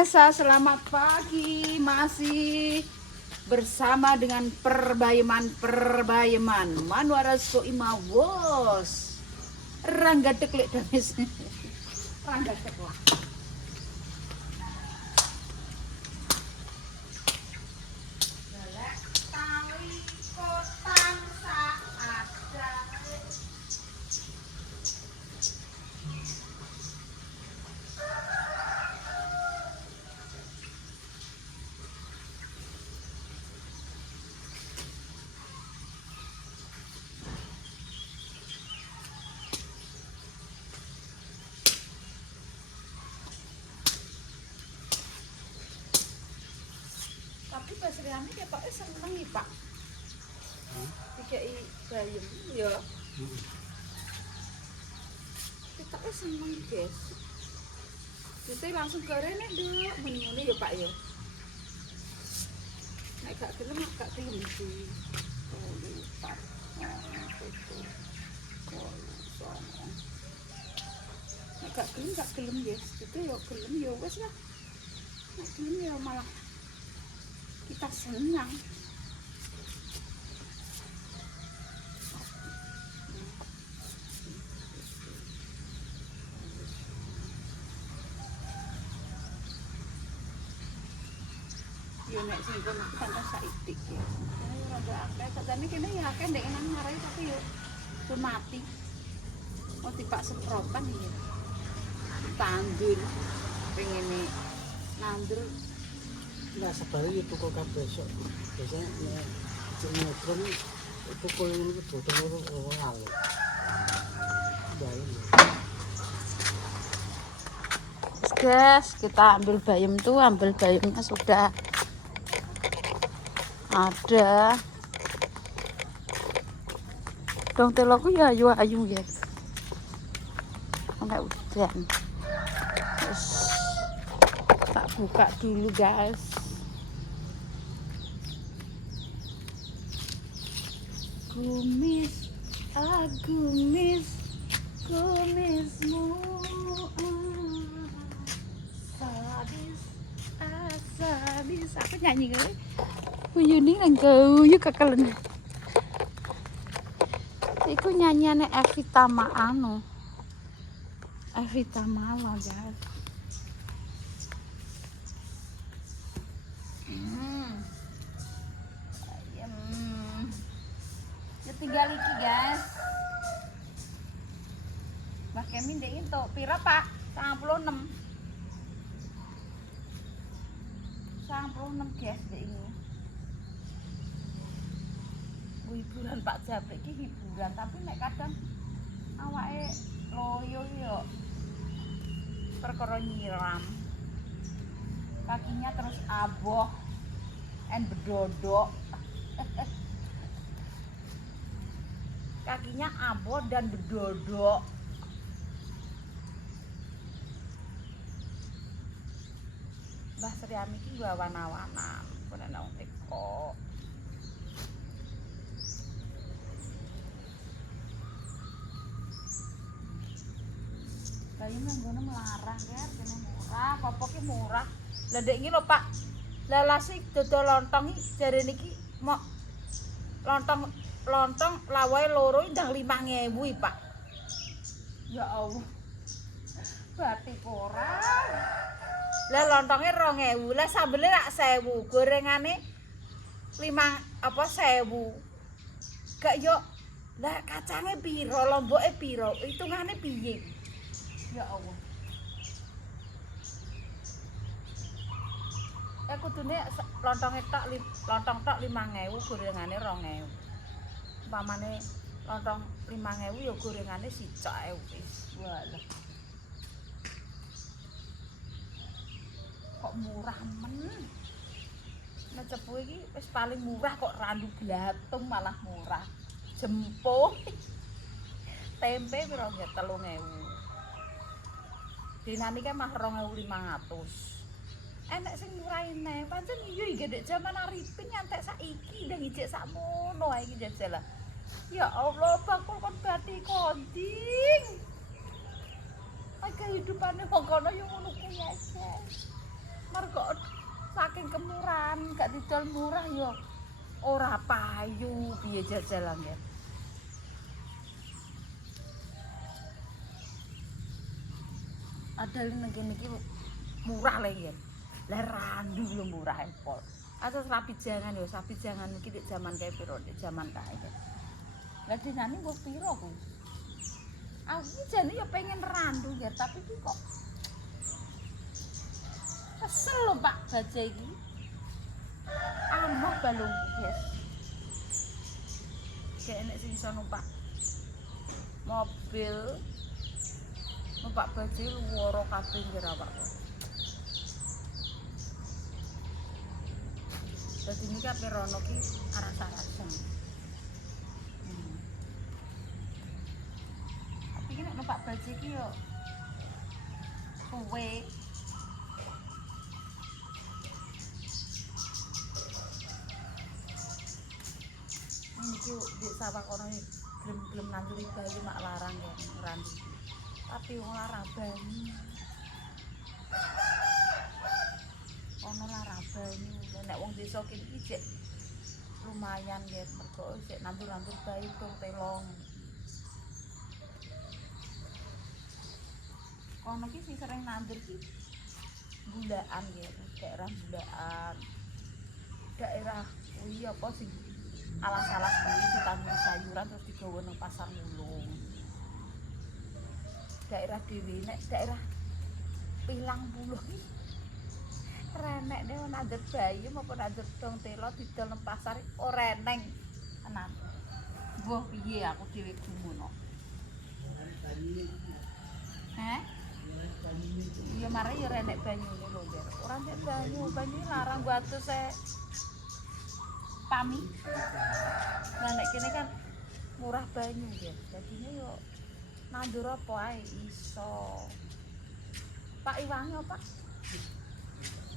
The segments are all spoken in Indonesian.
Selamat pagi, masih bersama dengan perbayeman Manuarasko Imawos Rangga Deklik Damis Rangga Deklik tapi pas Riani ya Pak seneng nih Pak dikai bayem ya kita seneng guys kita langsung ke rene dulu meninggalnya ya Pak ya nek gak gelem sih lupa nek gak gelem guys itu ya gelem ya wes lah nek gelem ya malah kita senang. Yo nek sing kono tante saitik ya. Ayo rada akeh katane kene ya akeh ndek nang ngarai tapi yo mati. Oh tipak semprotan ya. Tandur pengene nandur nggak sebalik itu kok besok biasanya nyetrum itu kulit itu terus lalu guys kita ambil bayamnya sudah ada dong teloku ya ayu ya sampai hujan terus tak buka dulu guys. Kumismu sadis aku nyanyi kali Yuni nang gayu kekelen iku nyanyiane Evita Maano Evita Malo guys tinggal iki guys Mbak Kemi ndek entuk pira Pak? 96 guys ndek ini hiburan Pak Jabrik iki hiburan tapi nek kadang awake loyo yo perkara nyiram kakinya terus aboh bedodok kakinya aboh dan bedodok Mbah Sriami iki gua wana-wana pun ana wong teko bayam nang ngono melarang ya kene murah popoke murah lah ndek iki lho Pak lah lasi dodol lontong iki jarene iki mok lontong lawae loro ndang 5.000 Pak. Ya Allah. Berarti ora. Lah lontonge 2.000, lah sambele rak 1.000, gorengane 1.000. Gak yo. Lah kacange piro, lomboke piro, hitungane piye? Ya Allah. Kudune lontong tok 5.000, gorengane 2.000. Umpamane lontong 5.000 ya gorengane sicok ae wis. Walah. Kok murah men. Nek cepu iki wis paling murah kok randu blatung malah murah. Jempo. Tempe piro nggih 3.000. Dinamika mah 2.500. Enek sing murahine, pancen iya iki ndek jaman Arifin ngantek saiki ndang ijek sakmono ae iki jajal. Ya Allah, bakul kon bati konding. Kehidupannya wong kono yo ngono kuwi aja. Kan gak didol murah yo. Ora payu piye jajalan ya. Ada nang kene iki murah lagi ya. Lah randu yo murah empol. Asal sapi jangan yo, sapi jangan iki di zaman kae piro, di zaman kae. Lah dinane kok piro ku? Aku jane yo pengen randu ya, tapi iki kok kesel lho Pak Baja iki. Amah balung guys. Kayak enek sing iso numpak mobil. Numpak Baja luwara kabeh jerawak. Dadi niki ape rono ki aras-arasen. Tapi ki nek numpak Baja ki yo suwe. Niki di sawah kono gelem-gelem nanduri bayi mak larang ya ngrandi. Tapi wong larang banyu. Ono larang banyu. Nek wong desa kene iki jek lumayan ya mergo jek nandur-nandur bayi dong telong. Kono ki sing sering nandur ki bulaan ya, daerah bulaan. Daerah kuwi apa sing alas-alas kuwi ditandur sayuran terus digawa nang pasar mulung. Daerah dhewe nek daerah Pilang Buluh iki renek ne nandur bayi maupun nandur dong telo didol nang pasar ora eneng tenan. Mbah piye aku dhewe gumono. Heh? Iya mari ya renek banyune lho, Nger. Ora nek banyu larang gua atus pami. Nah nek kene kan murah banyu ya. Dadine yo nandur apa ae iso. Pak Iwangi apa?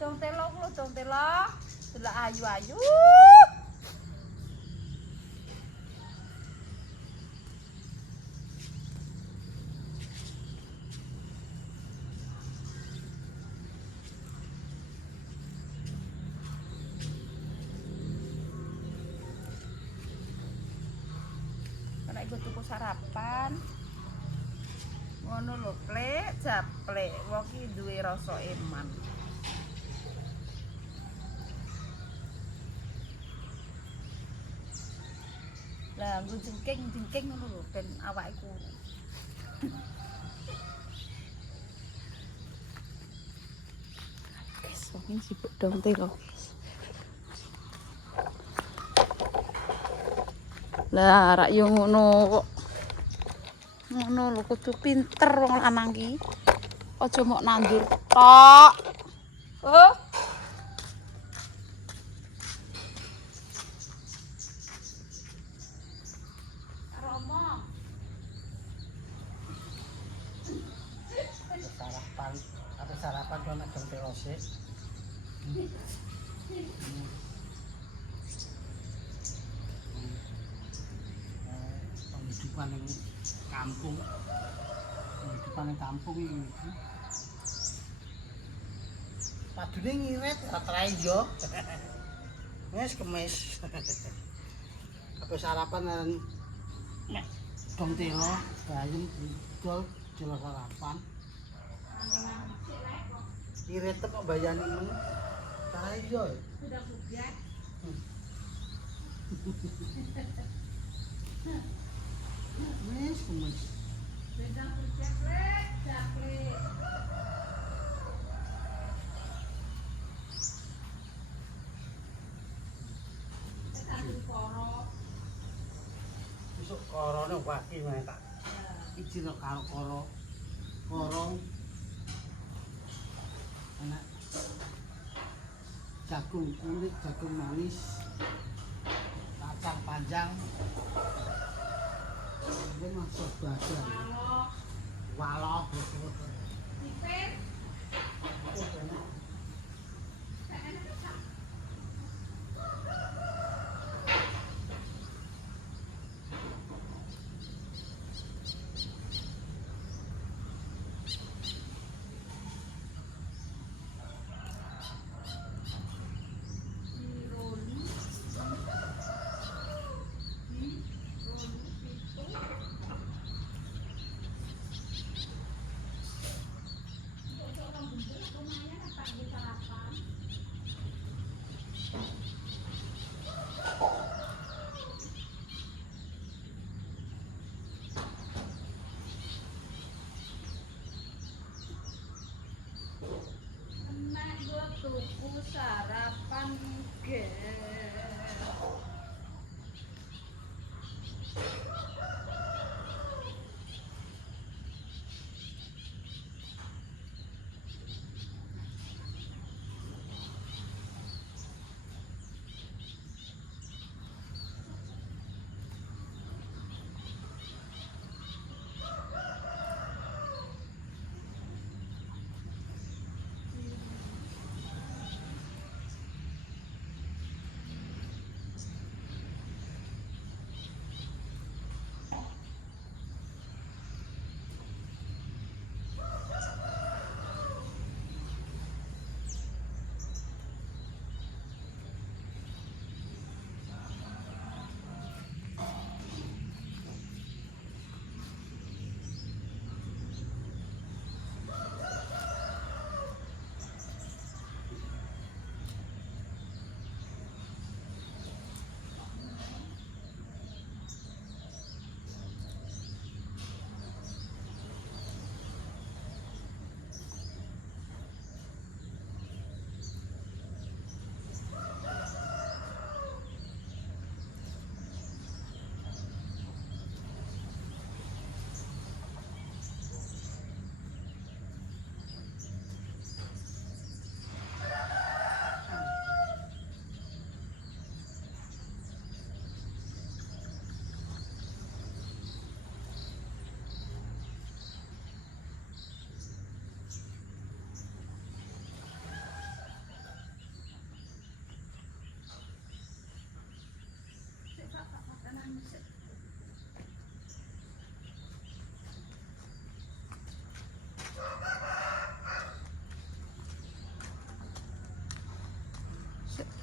Dong telo lho, dong telo. Delok ayu-ayu. Nek go tuku sarapan ngono lho, plek japlek wong iki duwe rasa eman. Lah nggo jengking ngono lho ben awake kuru. Guys, wong iki sibuk dong telo. Lah rak yo ngono kok. Ngono lho kudu pinter wong lanang ki. Aja mok nandur tok. Oh. Romo. Sarapan kok nek dong telo sik. Penghidupan yang kampung ini padune ngirit rata yo wis kemis apa sarapan nek dong telo bayem didol jelo sarapan ngirit kok bayani men rata yo Sudah bugat. wis kemis Beda japlek, japlek. besok korone waki wae tak izin karo korong enak jagung kulit, jagung manis, kacang panjang, ini masuk badan, walok, tuku sarapan ge.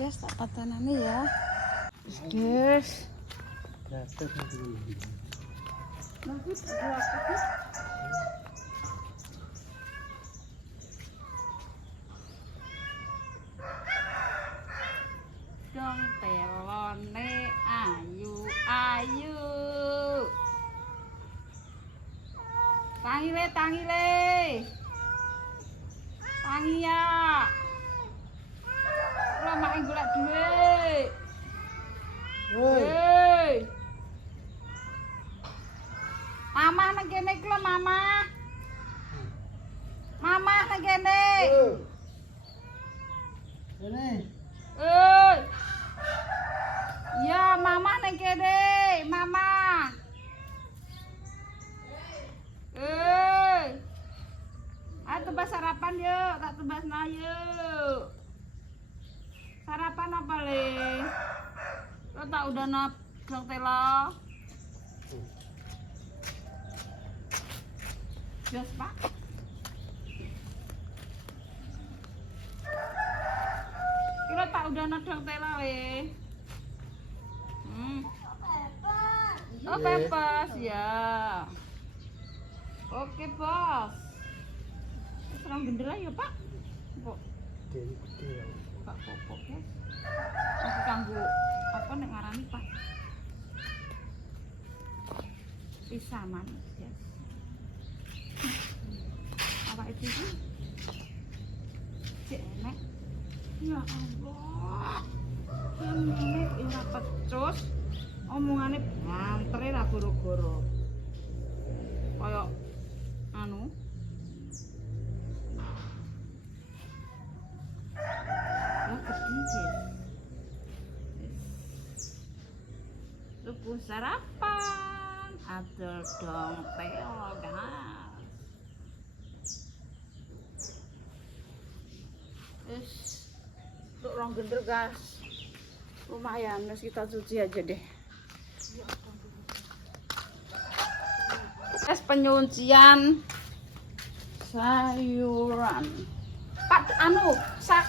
Guys, tak patanane ya. Guys. Gratis nanti. Nanti berapa? Dong telone ayu ayu. Tangi le. Tangi ya. Lo main golek duit. Hei. Mama nang kene iki lho, Mama. Mama nang kene. Ini. Ya, Mama nang kene, Mama. Ayo tebas sarapan yuk, tak tebas nah yuk. Sarapan apa le? Lo tak udah nap dong telo. Jos Pak. Kira tak udah nap dong telo le. Oh bebas ya. Oke bos. Serang gendera ya Pak. Kok Pak popok ya. Aku kanggo apa nek ngarani Pak? Pisaman ya. Apa itu sih? Cek enek. Ya Allah. Ini ora pecus. Omongane bantere ra goro-goro. Kayak anu. Lah gede. Tuku sarapan, adol dong teo guys. Untuk rong gender guys. Lumayan, terus kita cuci aja deh. Es penyucian sayuran. Pak anu sak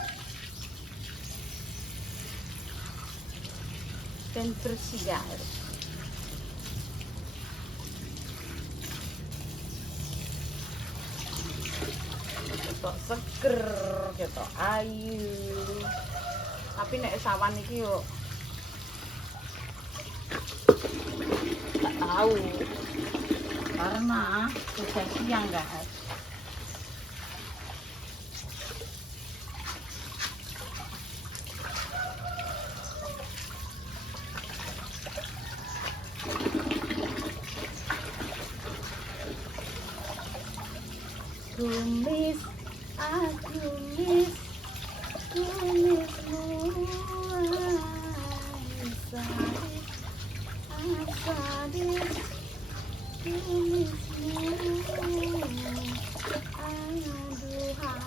dan bersih guys. Ketok seger, ketok ayu. Tapi nek sawan iki yo tak tahu karena sudah siang guys. miss, aku miss kumismu. Asadis kumismu. Aduhai.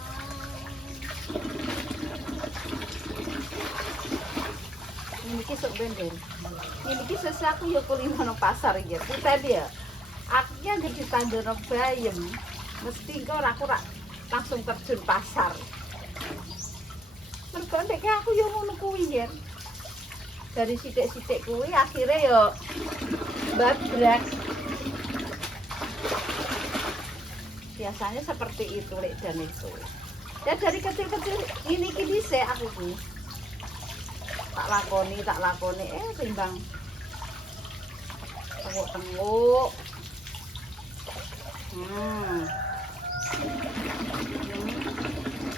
Ini sok bender. Ini sesuatu ya kulino nang pasar iki. Kita dia. Akhirnya gede tandur bayem. Mesti kau aku langsung terjun pasar. Mergo nek aku yo ngono kuwi yen. Dari sithik-sithik kuwi akhirnya yo babrak. Biasanya seperti itu lek dan itu. Ya dari kecil-kecil ini iki dhisik aku ku. Tak lakoni timbang tenguk-tenguk.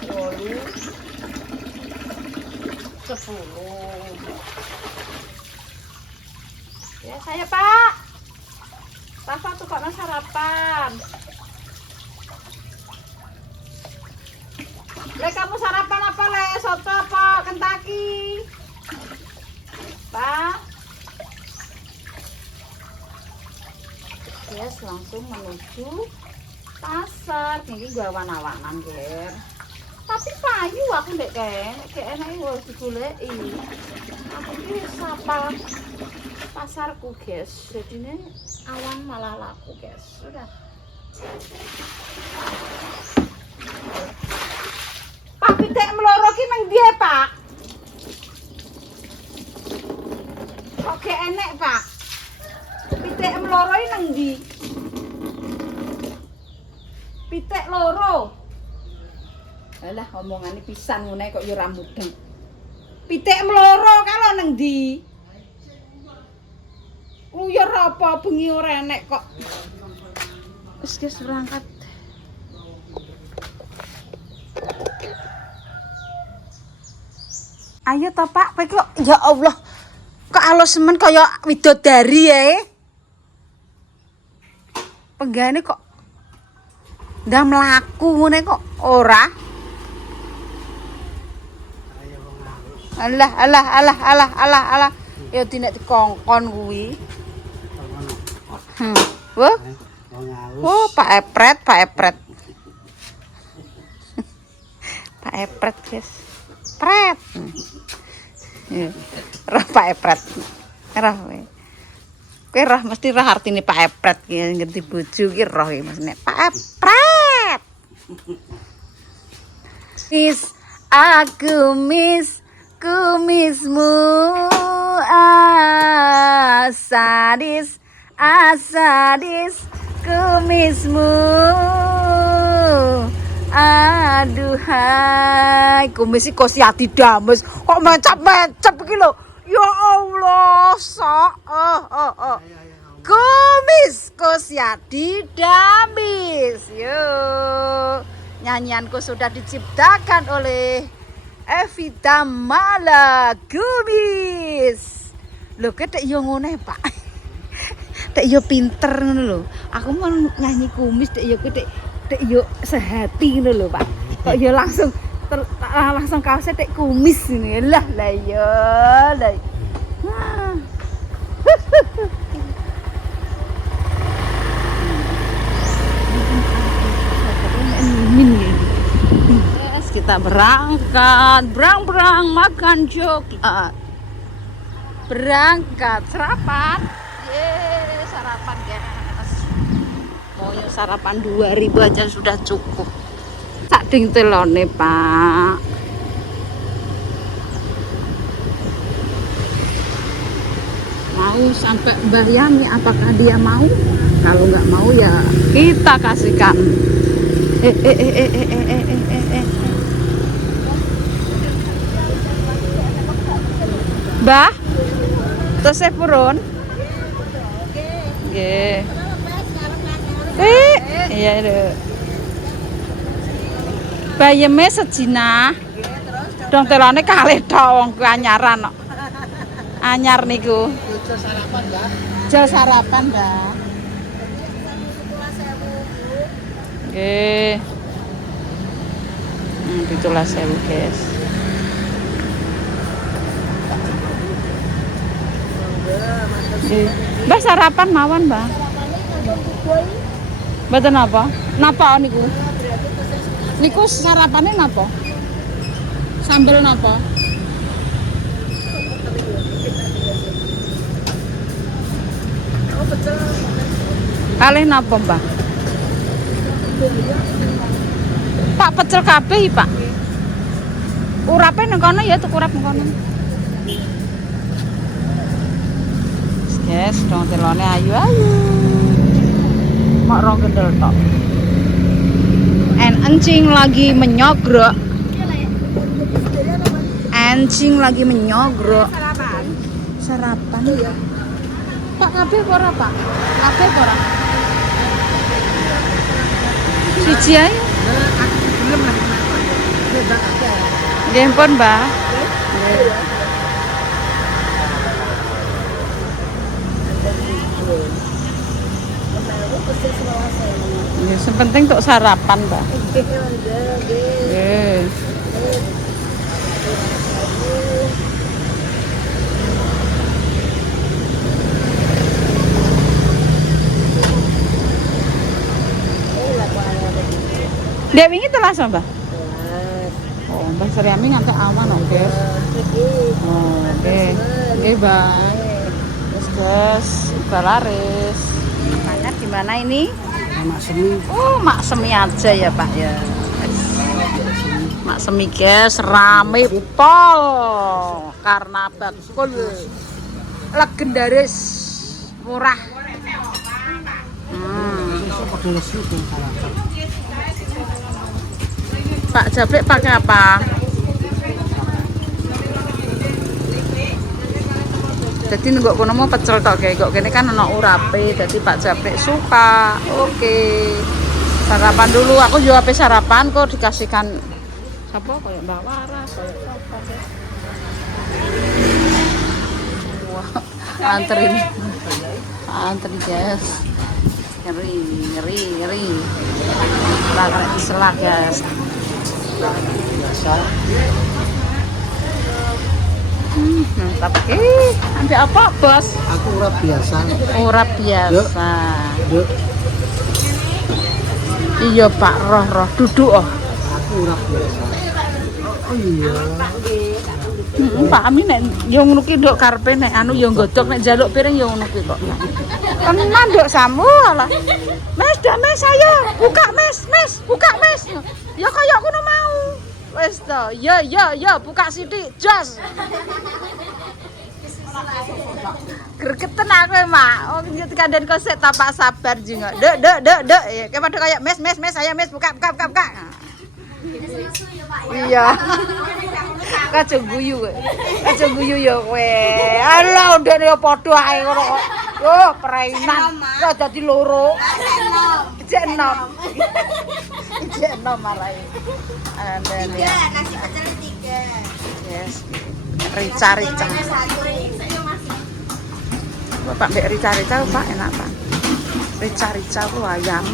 Bolu 10. Ya saya Pak. Rafa tukang sarapan. Le kamu sarapan apa le? Soto apa Kentucky? Pak. Yes, langsung menuju pasar. Ini gak awan-awanan, Ger. Tapi payu aku ndek enak wis digoleki. Aku iki sapal pasarku, guys. Jadine awan malah laku, guys. Sudah. Pak pitik meloro ki nang ndi, Pak? Kok gak enek, Pak? Pitik meloro iki nang ndi? Pitik loro. Alah omongane pisan ngene kok ya ora mudeng. Pitik meloro kalau nang ndi? Uyur apa bengi ora enek kok. Wis guys berangkat. Ayo to Pak, kok ya Allah. Kok alus men kaya widodari ae. Penggane kok ndak mlaku ngene kok ora. Alah. Ya dinek dikongkon kuwi. Wah. Oh, Pak Epret. Pak Epret, guys. Pret. Roh Pak Epret. Roh. Kowe roh mesti roh artine Pak Epret ki ngerti bojo ki roh iki mesti Pak Epret. Aku miss kumismu asadis kumismu. Aduhai, kumis iki Kosyati dames kok mencap-mencap iki lho. Ya Allah, sok. Kumis Kosyati dames. Yo. Nyanyianku sudah diciptakan oleh Evita Mala Kumis. Lho ketek yo ngene, Pak. Dek yo pinter ngono lho. Aku mau nyanyi kumis dek yo ketek yo sehati ngono lho, Pak. Kok yo langsung kaosnya dek kumis ngene. Lah yo. Yes, kita berangkat, berang makan coklat. Berangkat sarapan. Sarapan guys. Maunya sarapan 2000 aja sudah cukup. Sading telone, Pak. Mau sampai Mbah Yani, apakah dia mau? Kalau nggak mau ya kita kasihkan. Mbah, terus saya purun. Nggih. Iya lho. Bayeme sejina. Dong telone kalih tok wong ku anyaran kok. Anyar niku. Jo sarapan, Mbak. Jo sarapan, Mbak. Nggih. 17.000 guys. Mbak sarapan mawon, Mbak. Mboten apa? Napa niku? Niku sarapane napa? Sambel napa? Kalih napa, Mbak? Pak pecel kabeh, Pak. Urape nang kono ya, tuku urap nang kono. Guys, dong telone ayu-ayu. Mak rong gendel tok. Encing lagi menyogrok. Encing lagi menyogrok. Sarapan. Pak kabeh apa ora, Pak? Kabeh apa ora? Siji ae. Nggih pun, Mbak. Ya, sepenting untuk sarapan, Mbak. Nggih. Dek wingi telas, Mbak? Oh, Mbak Suryami ngantek aman, oke. Oh, oke. Oke, Bang. Terus, udah laris. Banyak di mana ini? Mak Semi. Oh, Mak Semi aja ya, Pak ya. Mak Semi guys, rame pol karena bakul legendaris murah. Pak Jablek pakai apa? Jadi nggak kono mau pecel tok kayak kok gini kan ono urape, jadi Pak Jablek suka. Oke. Sarapan dulu, aku juga habis sarapan kok dikasihkan siapa kayak Mbak Waras, kayak siapa guys. Wah, antri guys. Ngeri. Lah kena diselak guys. Biasa. Tapi ambil apa, Bos? Aku urap biasa. Urap biasa. Duk. Iya, Pak, roh duduk oh. Aku urap biasa. Oh iya. Pak Amin nek yo ngono ki nduk karepe nek anu yo nggodhog nek njaluk piring yo ngono ki kok. Tenan nduk samu alah. Mes, dah mes saya. Buka mes, buka mes. Ya kaya ngono mau. Wis to. Ya, buka sithik. Jos. Gregeten aku, Mak. Oh, kandhen kok sik tapak sabar juga. Dek. Ya, kayak padha kayak mes, saya mes buka. Iya. Kacau guyu ya kowe. Alah ndene ya padha ae ngono kok. Yo perainan. Ya dadi loro. Jek enom marai. Tiga, kasih pecel 3. Yes. Rica. Bapak mbek rica Pak enak, Pak. Rica ku ayam.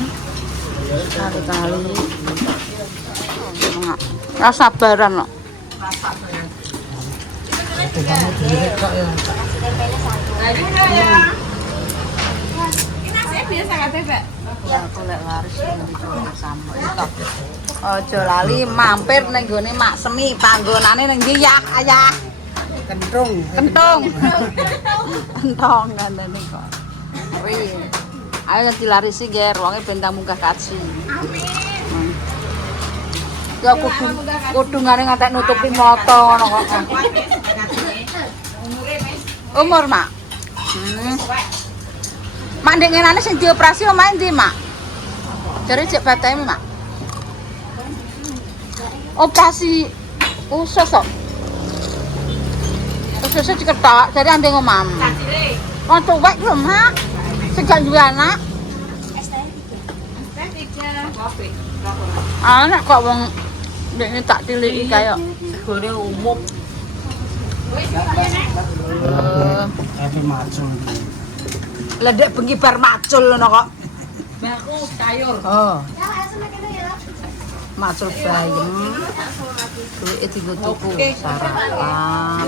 Kali-kali. Ya sabaran kok. Aku lek laris sama itu. Aja lali mampir ning gone Mak Semi, panggonane ning ndi ya, Ayah? Kentung ngandane kok. Ri. Ayo dilarisi nggih, wonge bentang munggah kaji. Amin. Ya kudungane ngantek nutupi mata ngono kok. Umur, Mak. Mak ndek ngenane sing dioperasi omahe ndi, Mak? Jare cek bateme, Mak. Operasi usus kok. Ususnya diketok, jare ande ngomam. Wong tuwek lho, Mak. Sing gak duwe anak. Anak kok wong ndekne tak tiliki kaya segone umum. Tapi macul. Ledek bengi bar macul ngono kok. Mbakku sayur. Oh. Macul bayem. Duit dienggo tuku sarapan.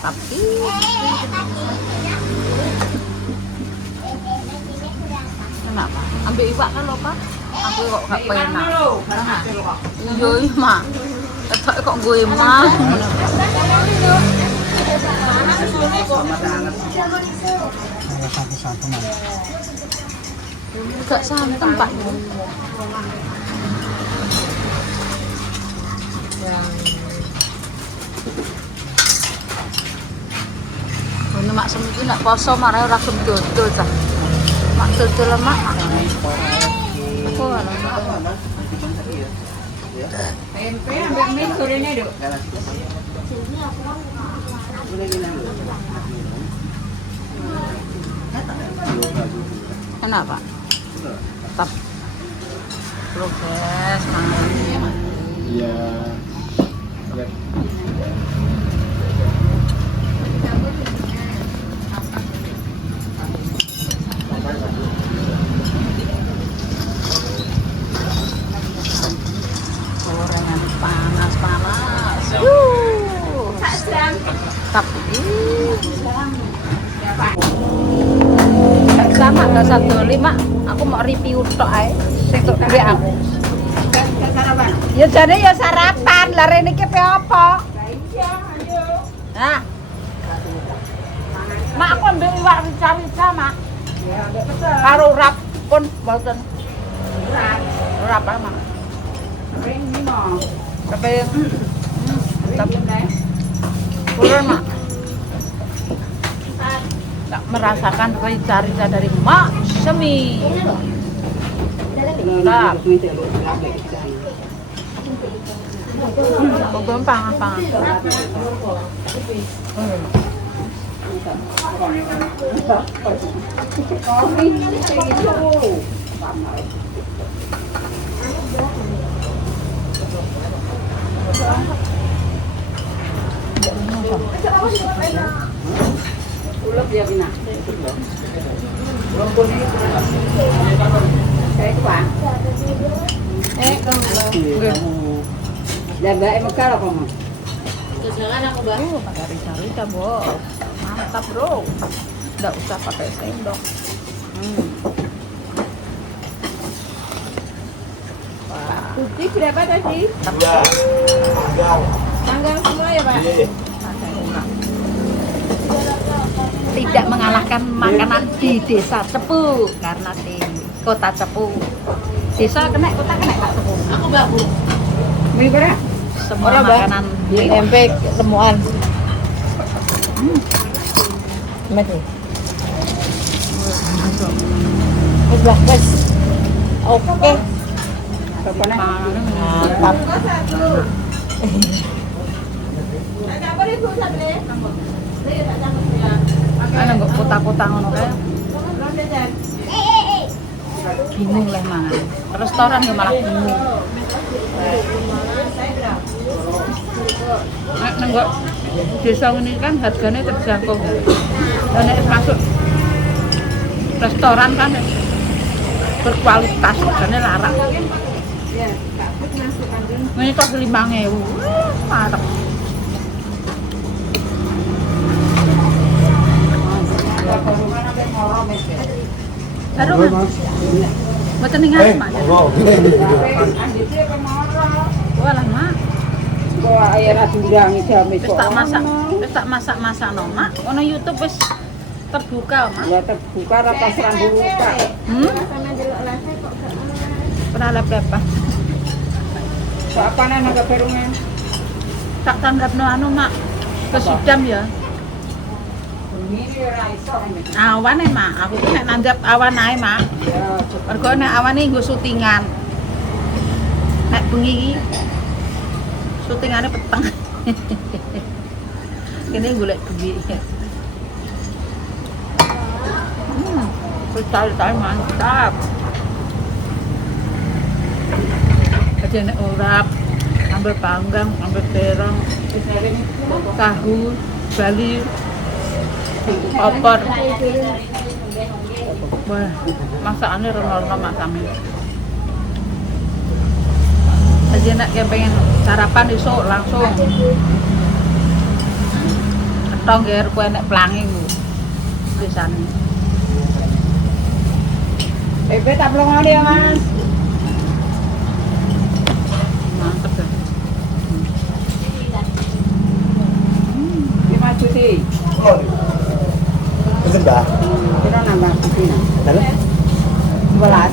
Tapi kenapa? Ambil iwak kan lho, Pak? Aku kok gak penak. Iya, Mak. Ketok kok gue mah. Satu-satu man. Gak santan, Pak. Ini mak semiki nak poso marah ora gelem dodol cah. Mak dodol mak. Oh, alamak. Tempe ambil mie sorenya, Dok. Enak, Pak. Tetap progres mangan. Iya. Gorengan panas-panas. Tapi sama ada 125. Aku mau review tok ae. Sing tok duwe aku. Sarapan. Ya jane ya sarapan. Lah rene iki pe apa? Iya, ayo. Nah. Mak aku ambil iwak rica-rica, Mak. Ya, Dok betul. Karo urap pun mboten. Berat. Urap ae, Mak. Tapi ini mau. Tapi Tapi ini. kurang, Mak. Tak merasakan rica-rica dari Mak Semi. Nah, belum pangan-pangan. Ulap ya Bina. Kayak itu Pak. Dan baik Mekah lah kamu. Pakai rica-rica, Bo. Mantap, Bro. Nggak usah pakai sendok. Wah, Putih berapa tadi? Tanggal semua ya Pak? tidak mengalahkan makanan di desa Cepu karena di kota Cepu. Desa kena, kota kena Pak Cepu. Aku bagus. Mie berapa? Semua makanan tempe semuaan. Mati. Wes. Oke. Mantap. Ana mbok kota-kota ngono kae. Bingung lah mangan. Restoran ya malah bingung. Nek nengok desa ini kan harganya terjangkau. Dan nek masuk restoran kan berkualitas, harganya larak. Ini kok 5.000. Marek. Baru kan? Mboten ningali Mak. Walah Mak. Kok air asundang jam Wis tak masak no Mak. Ono YouTube wis terbuka Mak. Ya terbuka rata serambu buka. Pernah berapa? Kok apa nang berungan? Tak tanggapno anu Mak. Kesidam ya. Ini ora iso. Awan Mak, aku ki nek nanggap awan ae Mak. Ya, Mergo nek awane nggo syutingan. Nek bengi iki syutingane peteng. Kene golek duit. Style mantap. Kejane urap, sambal panggang, sambal terong, tahu, Bali, opor. Wah, masakannya remal-remal Mak kami. Jadi nek pengen sarapan esuk langsung. Ketong ger kowe nek pelangi ku. Desane. Bebe tak pelongo ya Mas. Mantep ya. Ini maju sih. Pesen dah. Kita nambah begini. Dalam. 11.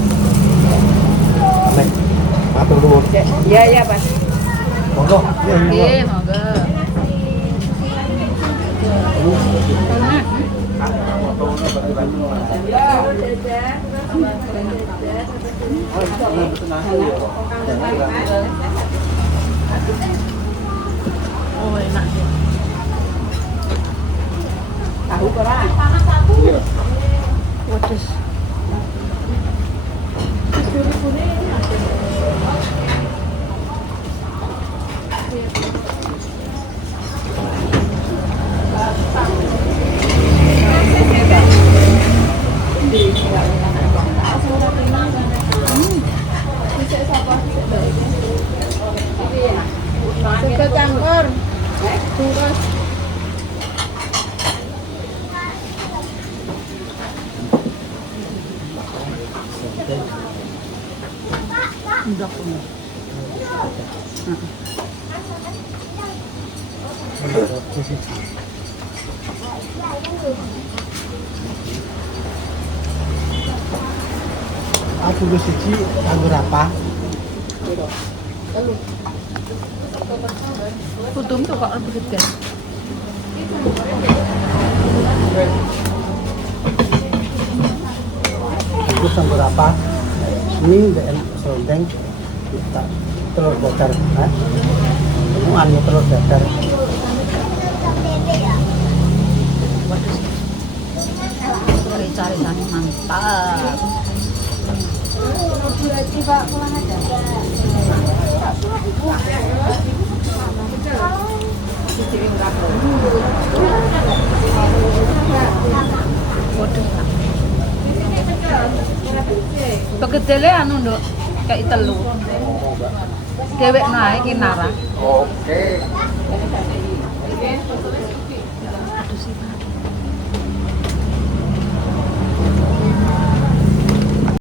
Amin. Matur nuwun. Iya iya Mas. Monggo. Nggih, monggo. Oh, enak sih. Tahu kurang. Waduh. Suka campur. Bungkus. Ndok ini. Aku wis siji anggur apa? Kutum tuh kok lebih gede. Aku anggur apa? Ini udah enak serundeng. Kita telur dadar, ha? Kamu anu telur dadar. Cari-cari sana mantap. Waduh. Pegedele anu nduk, kayak telu. Dewek naik kinara. Oke.